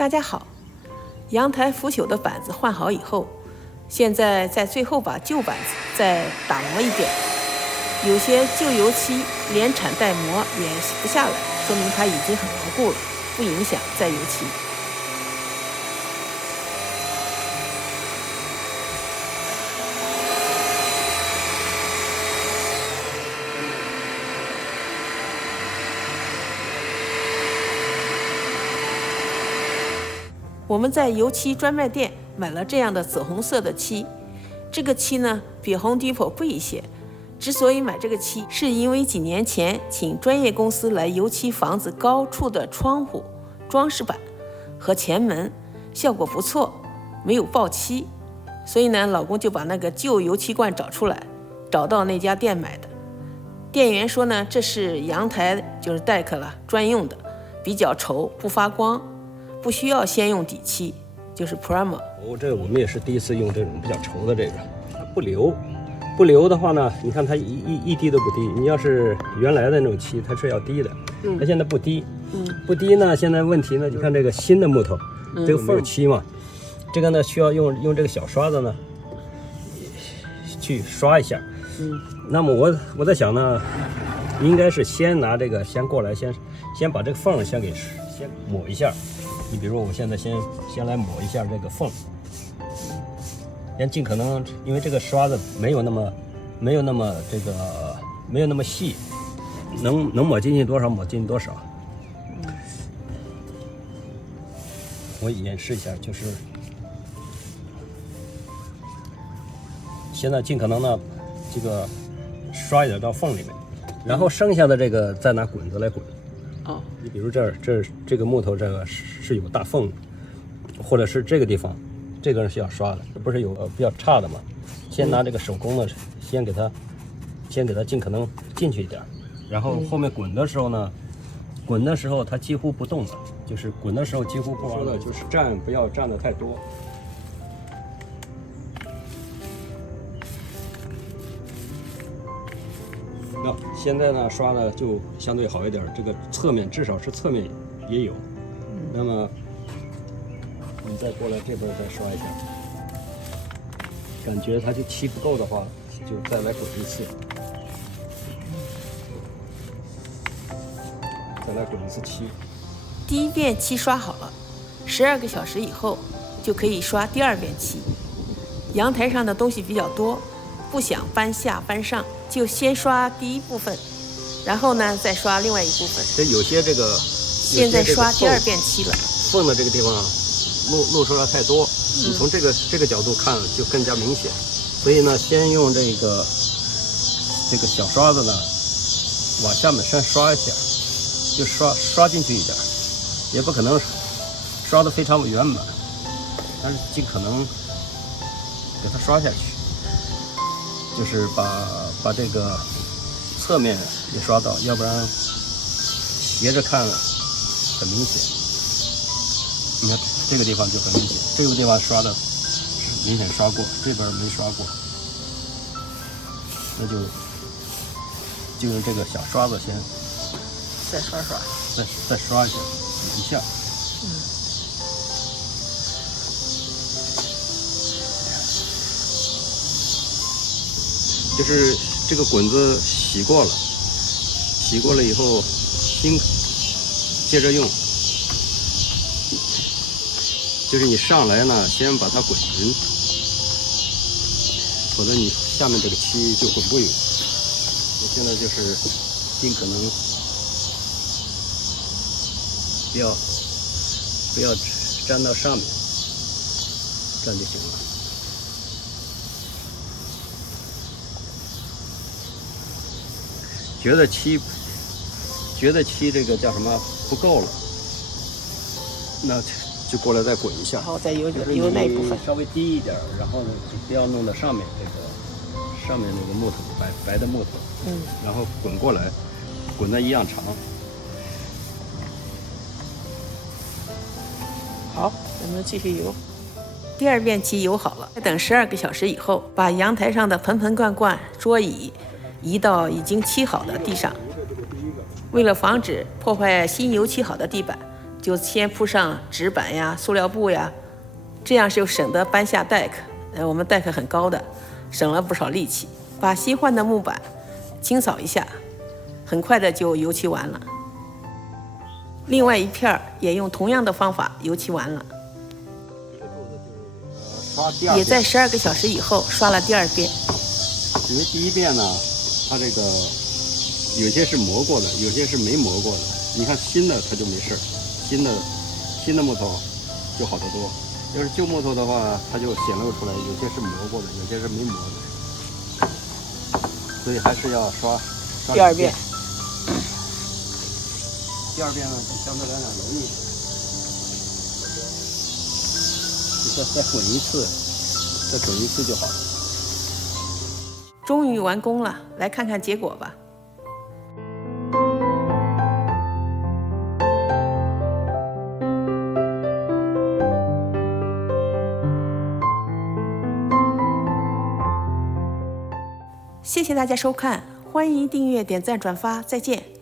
大家好，阳台腐朽的板子换好以后，现在在最后把旧板子再打磨一遍。有些旧油漆连铲带磨也洗不下来，说明它已经很牢固了，不影响再油漆。我们在油漆专卖店买了这样的紫红色的漆，这个漆呢比 Home Depot贵一些。之所以买这个漆，是因为几年前请专业公司来油漆房子高处的窗户、装饰板和前门，效果不错，没有爆漆。所以呢，老公就把那个旧油漆罐找出来，找到那家店买的。店员说呢，这是阳台就是 deck 了专用的，比较稠，不发光。不需要先用底漆，就是 primer。我们也是第一次用这种比较稠的这个，它不流。不流的话呢，你看它一滴都不滴。你要是原来的那种漆，它是要滴的，它现在不滴。不滴呢，现在问题呢，你看这个新的木头，这个缝漆嘛，这个呢需要用这个小刷子呢去刷一下。那么我在想呢，应该是先拿这个过来，先把这个缝先抹一下。你比如我现在先来抹一下这个缝，先尽可能，因为这个刷子没有那么细，能抹进去多少抹进去多少。我演示一下，就是现在尽可能呢，这个刷一点到缝里面，然后剩下的这个再拿滚子来滚。你比如这个木头这个是有大缝的，或者是这个地方，这个是需要刷的，不是有比较差的吗？先拿这个手工的，先给它尽可能进去一点，然后后面滚的时候呢，它几乎不动了，就是滚的时候几乎不说的，就是不要蘸的太多。那现在呢，刷的就相对好一点，这个侧面至少是侧面也有。那么你再过来这边再刷一下，感觉它就漆不够的话，就再来滚一次，漆。第一遍漆刷好了，12个小时以后就可以刷第二遍漆。阳台上的东西比较多，不想搬下搬上，就先刷第一部分，然后呢再刷另外一部分。这有些这个现在刷第二遍漆了，缝的这个地方露出来太多，你从这个角度看就更加明显。所以呢，先用这个小刷子呢，往下面先刷一下，就刷进去一点，也不可能刷得非常圆满，但是尽可能给它刷下去。就是把这个侧面也刷到，要不然斜着看很明显。你看这个地方就很明显，这个地方刷的是明显刷过，这边没刷过，那就用这个小刷子先再刷，再刷一下，洗一下。就是这个滚子洗过了以后，接着用。就是你上来呢，先把它滚匀，否则你下面这个漆就滚不匀。我现在就是尽可能不要粘到上面，这样就行了。觉得漆这个叫什么不够了，那就过来再滚一下，然后再油那一部分稍微低一点，然后呢就不要弄到上面那个木头白的木头，然后滚过来，滚得一样长。好，咱们继续油。第二遍漆油好了，等12个小时以后，把阳台上的盆罐、桌椅移到已经漆好的地上。为了防止破坏新油漆好的地板，就先铺上纸板呀、塑料布呀，这样就省得搬下 deck，我们 deck 很高的，省了不少力气。把新换的木板清扫一下，很快的就油漆完了。另外一片也用同样的方法油漆完了，也在12个小时以后刷了第2遍。因为第一遍呢，它这个有些是磨过的，有些是没磨过的。你看新的它就没事，新的木头就好得多。要是旧木头的话，它就显露出来，有些是磨过的，有些是没磨的。所以还是要刷第2遍。第2遍呢，就相对来讲容易，就再滚一次，再滚一次就好了。终于完工了，来看看结果吧。谢谢大家收看，欢迎订阅、点赞、转发，再见。